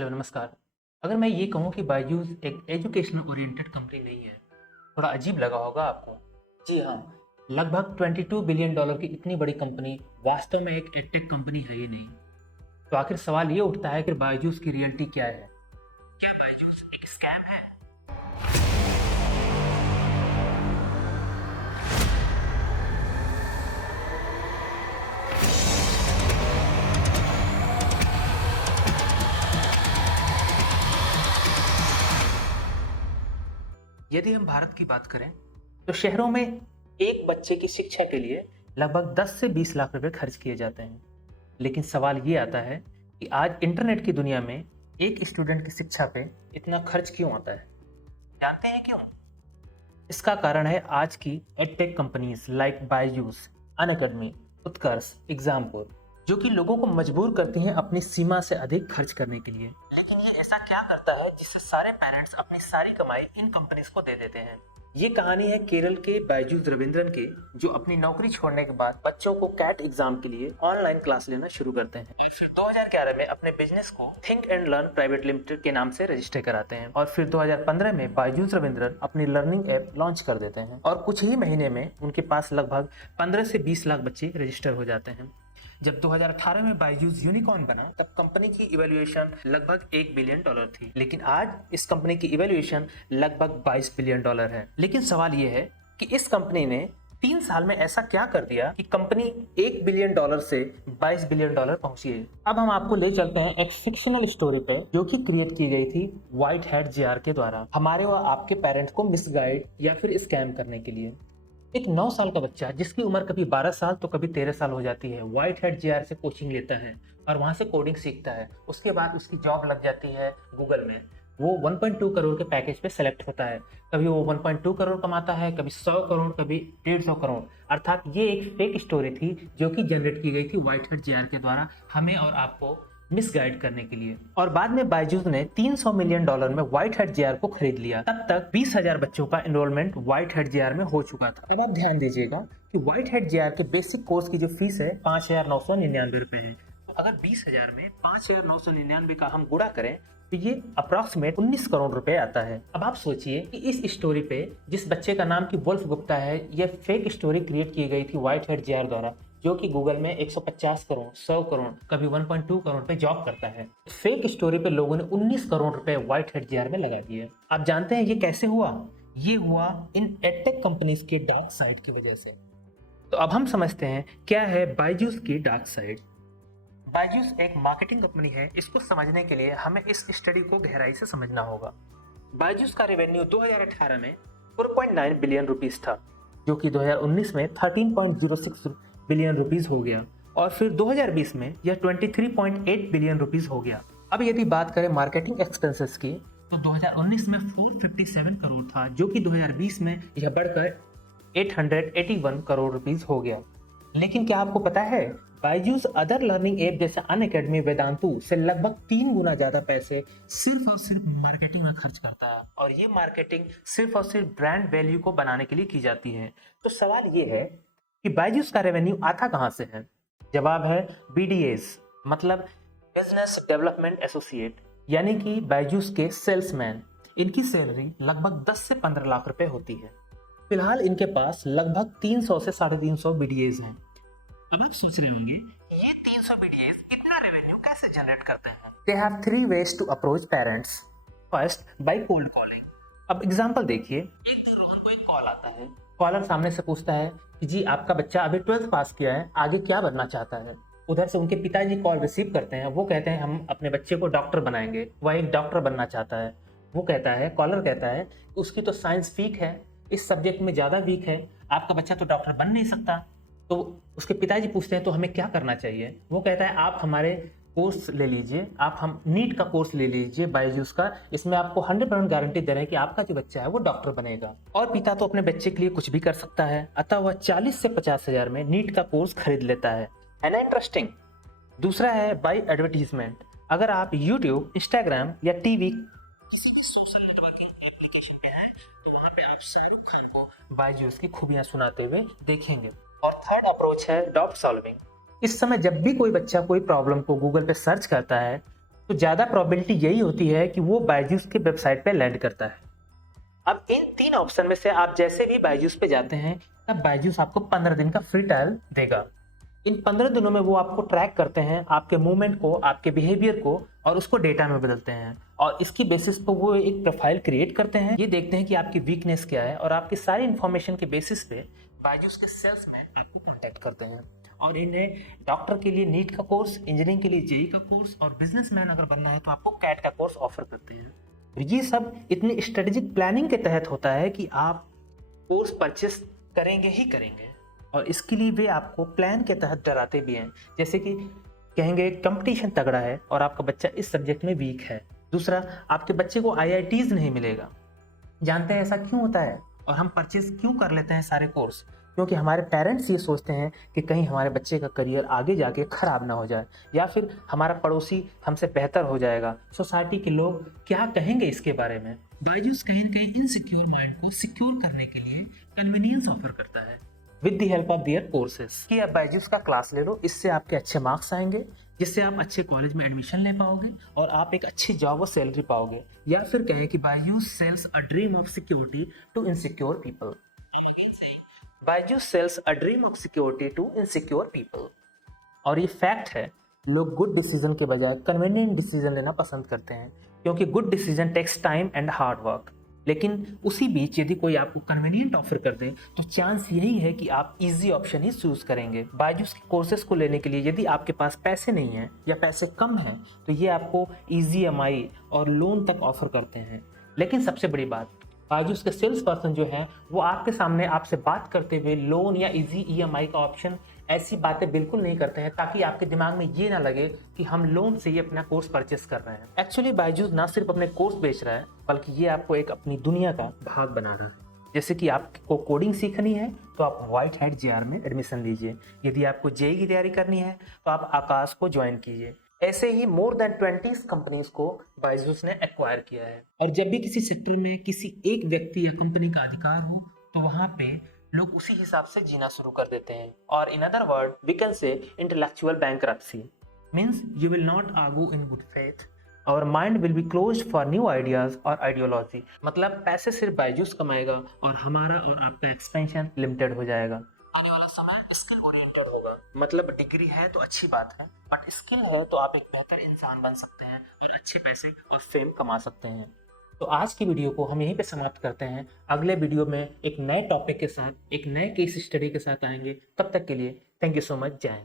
Hello नमस्कार। अगर मैं ये कहूँ कि बायजूस एक एजुकेशनल ओरिएंटेड कंपनी नहीं है, थोड़ा अजीब लगा होगा आपको। जी हाँ, लगभग 22 बिलियन डॉलर की इतनी बड़ी कंपनी वास्तव में एक एडटेक कंपनी है ही नहीं। तो आखिर सवाल ये उठता है कि बायजूस की रियलिटी क्या है? क्या बायजूस एक स्कैम है? यदि हम भारत की बात करें तो शहरों में एक बच्चे की शिक्षा के लिए लगभग 10 से 20 लाख रुपए खर्च किए जाते हैं। लेकिन सवाल ये आता है कि आज इंटरनेट की दुनिया में एक स्टूडेंट की शिक्षा पे इतना खर्च क्यों आता है? जानते हैं क्यों? इसका कारण है आज की edtech companies like Byju's, Unacademy, Utkarsh, Exampur, जो कि लोगों को मजबूर करती हैं अपनी सीमा से अधिक खर्च करने के लिए। लेकिन ये ऐसा क्या करता है जिससे सारे पेरेंट्स अपनी सारी कमाई इन कंपनीज को दे देते हैं? ये कहानी है केरल के बायजूस रविंद्रन के, जो अपनी नौकरी छोड़ने के बाद बच्चों को कैट एग्जाम के लिए ऑनलाइन क्लास लेना शुरू करते हैं। फिर 2011 में अपने बिजनेस को think and learn private limited के नाम से रजिस्टर कराते हैं और फिर 2015 में बायजूस रविंद्रन अपनी लर्निंग ऐप लॉन्च कर देते हैं और कुछ ही महीने में उनके पास लगभग 15 से 20 लाख बच्चे रजिस्टर हो जाते हैं। जब 2018 में बायजूस यूनिकॉर्न बना तब कंपनी की इवैल्यूएशन लगभग $1 बिलियन थी, लेकिन आज इस कंपनी की इवैल्यूएशन लगभग $22 बिलियन है। लेकिन सवाल यह है कि इस कंपनी ने 3 साल में ऐसा क्या कर दिया कि कंपनी $1 बिलियन से $22 बिलियन पहुंची है। अब हम आपको ले चलते हैं एक फिक्शनल स्टोरी पे जो कि क्रिएट की गई थी व्हाइट हैट जेआर के द्वारा हमारे व आपके पेरेंट्स को मिसगाइड या फिर स्कैम करने के लिए। एक 9 साल का बच्चा जिसकी उम्र कभी 12 साल तो कभी 13 साल हो जाती है, व्हाइट हैट जेआर से कोचिंग लेता है और वहां से कोडिंग सीखता है। उसके बाद उसकी जॉब लग जाती है गूगल में। वो 1.2 करोड़ के पैकेज पे सेलेक्ट होता है। कभी वो 1.2 करोड़ कमाता है, कभी 100 करोड़, कभी 150 करोड़। अर्थात ये एक फेक स्टोरी थी जो कि जनरेट की गई थी व्हाइट हैट जेआर के द्वारा हमें और आपको मिसगाइड करने के लिए। और बाद में बायजूस ने $300 मिलियन में व्हाइट हैट जेआर को खरीद लिया। तब तक 20,000 बच्चों का एनरोलमेंट व्हाइट हैट जेआर में हो चुका था। अब आप ध्यान दीजिएगा कि व्हाइट हैट जेआर के बेसिक कोर्स की जो फीस है 5,999 रुपए है। तो अगर 20,000 में 5,999 का हम गुणा करें तो ये अप्रॉक्सीमेट 19 करोड़ रुपए आता है। अब आप सोचिए कि इस स्टोरी पे जिस बच्चे का नाम की वुल्फ गुप्ता है, ये फेक स्टोरी क्रिएट की गई थी व्हाइट हैट जेआर द्वारा, जो कि गूगल में 150 करोड़, 100 करोड़, कभी 1.2 करोड़ पे जॉब करता है। फेक स्टोरी पे लोगों ने 19 करोड़ रुपए व्हाइट हैट जेआर में लगा दिए। आप जानते हैं ये कैसे हुआ? ये हुआ इन एडटेक कंपनीज के डार्क साइड की वजह से। तो अब हम समझते हैं क्या है बायजूस की डार्क साइड। बायजूस एक मार्केटिंग कंपनी है। इसको समझने के लिए हमें इस स्टडी को गहराई से समझना होगा। बायजूस का रेवेन्यू 2018 में 4.9 बिलियन रुपीस था, जो कि 2019 में 13.06 बिलियन रुपीस हो गया और फिर 2020 में यह 23.8 बिलियन रुपीस हो गया। अब यदि बात करें मार्केटिंग एक्सपेंसेस की तो 2019 में 457 करोड़ था, जो कि 2020 में यह बढ़कर 881 करोड़ रुपीस हो गया। लेकिन क्या आपको पता है बायजूस अदर लर्निंग ऐप जैसे अनअकैडमी, वेदांतु से लगभग 3 गुना ज्यादा पैसे सिर्फ और सिर्फ मार्केटिंग में खर्च करता है और ये मार्केटिंग सिर्फ और सिर्फ ब्रांड वैल्यू को बनाने के लिए की जाती है। तो सवाल ये है कि बायजूस का रेवेन्यू आता कहां से है? जवाब है बीडीएस, मतलब बिजनेस डेवलपमेंट एसोसिएट, यानी कि बायजूस के सेल्समैन। इनकी सैलरी लगभग 10 से 15 लाख रुपए होती है। फिलहाल इनके पास लगभग 300 से 350 बीडीएस हैं। अब आप सोच रहे होंगे ये 300 बीडीएस इतना रेवेन्यू कैसे जनरेट करते हैं? They have 3 ways to approach parents. First, by cold calling. अब एग्जांपल देखिए, एक दिन रोहन को एक कॉल आता है। कॉलर सामने से पूछता है कि जी आपका बच्चा अभी 12th पास किया है, आगे क्या बनना चाहता है? उधर से उनके पिताजी कॉल रिसीव करते हैं। वो कहते हैं हम अपने बच्चे को डॉक्टर बनाएंगे। वह एक डॉक्टर बनना चाहता है। वो कहता है, कॉलर कहता है उसकी तो साइंस वीक है, इस सब्जेक्ट में ज़्यादा वीक है, आपका बच्चा तो डॉक्टर बन नहीं सकता। तो उसके पिताजी पूछते हैं तो हमें क्या करना चाहिए? वो कहता है आप हमारे कोर्स ले लीजिए, आप हम नीट का कोर्स ले लीजिए बायजूस का, इसमें आपको 100% गारंटी दे रहे हैं कि आपका जो बच्चा है वो डॉक्टर बनेगा। और पिता तो अपने बच्चे के लिए कुछ भी कर सकता है, अतः वह 40 से 50 हजार में नीट का कोर्स खरीद लेता है ना इंटरेस्टिंग? दूसरा है बाय एडवर्टीजमेंट। अगर आप यूट्यूब, इंस्टाग्राम या टीवी किसी भी सोशल नेटवर्किंग एप्लीकेशन पे हैं तो वहाँ पे आप शाहरुख खान को बायजूस की खूबियां सुनाते हुए देखेंगे। और थर्ड अप्रोच है डॉट सॉल्विंग। इस समय जब भी कोई बच्चा कोई प्रॉब्लम को गूगल पे सर्च करता है तो ज़्यादा प्रोबेबिलिटी यही होती है कि वो बायजूस के वेबसाइट पे लैंड करता है। अब इन 3 ऑप्शन में से आप जैसे भी बायजूस पे जाते हैं तब बायजूस आपको 15 दिन का फ्री ट्रायल देगा। इन 15 दिनों में वो आपको ट्रैक करते हैं, आपके मूवमेंट को, आपके बिहेवियर को, और उसको डेटा में बदलते हैं, और इसकी बेसिस पर वो एक प्रोफाइल क्रिएट करते हैं। ये देखते हैं कि आपकी वीकनेस क्या है, और आपकी सारी इन्फॉर्मेशन के बेसिस पे बायजूस के सेल्स में आपको कॉन्टैक्ट करते हैं। और इन्हें डॉक्टर के लिए नीट का कोर्स, इंजीनियरिंग के लिए जेई का कोर्स, और बिजनेसमैन अगर बनना है तो आपको कैट का कोर्स ऑफर करते हैं। ये सब इतनी स्ट्रेटेजिक प्लानिंग के तहत होता है कि आप कोर्स परचेस करेंगे ही करेंगे, और इसके लिए वे आपको प्लान के तहत डराते भी हैं। जैसे कि कहेंगे कंपटीशन तगड़ा है और आपका बच्चा इस सब्जेक्ट में वीक है। दूसरा, आपके बच्चे को आईआईटीज नहीं मिलेगा। जानते हैं ऐसा क्यों होता है और हम परचेज क्यों कर लेते हैं सारे कोर्स? क्योंकि हमारे पेरेंट्स ये सोचते हैं कि कहीं हमारे बच्चे का करियर आगे जाके खराब ना हो जाए, या फिर हमारा पड़ोसी हमसे बेहतर हो जाएगा, सोसाइटी के लोग क्या कहेंगे इसके बारे में। बायजूस कहीं ना कहीं इनसिक्योर माइंड को सिक्योर करने के लिए कन्वीनियंस ऑफर करता है with the help of their courses, कि आप बायजूस का क्लास ले लो, इससे आपके अच्छे मार्क्स आएंगे, जिससे आप अच्छे कॉलेज में एडमिशन ले पाओगे और आप एक अच्छी जॉब और सैलरी पाओगे। या फिर कहें कि Byju's sells a dream of security to insecure people. Byju's sells a dream of security to insecure people. और ये फैक्ट है, लोग गुड डिसीजन के बजाय कन्वीनियंट डिसीजन लेना पसंद करते हैं, क्योंकि good decision takes time and hard work. लेकिन उसी बीच यदि कोई आपको कन्वीनियंट ऑफर कर दे तो चांस यही है कि आप इजी ऑप्शन ही चूज करेंगे। बायजूस के कोर्सेज को लेने के लिए यदि आपके पास पैसे नहीं हैं या पैसे कम हैं तो ये आपको इजी EMI और लोन तक ऑफर करते हैं। लेकिन सबसे बड़ी बात, बायजूस के सेल्स पर्सन जो हैं वो आपके सामने आपसे बात करते हुए लोन या इजी EMI का ऑप्शन, ऐसी बातें बिल्कुल नहीं करते हैं ताकि आपके दिमाग में ये ना लगे कि हम लोन से ही अपना कोर्स परचेस कर रहे हैं। एक्चुअली बायजूस ना सिर्फ अपने कोर्स बेच रहा है, बल्कि ये आपको एक अपनी दुनिया का भाग बना रहा है। जैसे कि आपको कोडिंग सीखनी है तो आप व्हाइट हैट JR में एडमिशन लीजिए, यदि आपको जेई की तैयारी करनी है तो आप आकाश को ज्वाइन कीजिए। ऐसे ही मोर देन 20 कंपनीज को बायजूस ने एक्वायर किया है। और जब भी किसी सेक्टर में किसी एक व्यक्ति या कंपनी का अधिकार हो तो वहां पे लोग उसी हिसाब से जीना शुरू कर देते हैं। और in other word we can say intellectual bankruptcy means you will not argue in good faith, our mind will be closed for new ideas और आइडियोलॉजी। मतलब पैसे सिर्फ बायजूस कमाएगा और हमारा और आपका एक्सपेंशन लिमिटेड हो जाएगा। आने वाला समय स्किल ओरिएंटेड होगा, मतलब डिग्री है तो अच्छी बात है, बट स्किल है तो आप एक बेहतर इंसान बन सकते हैं और अच्छे पैसे और फेम कमा सकते हैं। तो आज की वीडियो को हम यहीं पे समाप्त करते हैं। अगले वीडियो में एक नए टॉपिक के साथ, एक नए केस स्टडी के साथ आएंगे। तब तक के लिए थैंक यू सो मच। जय हिंद।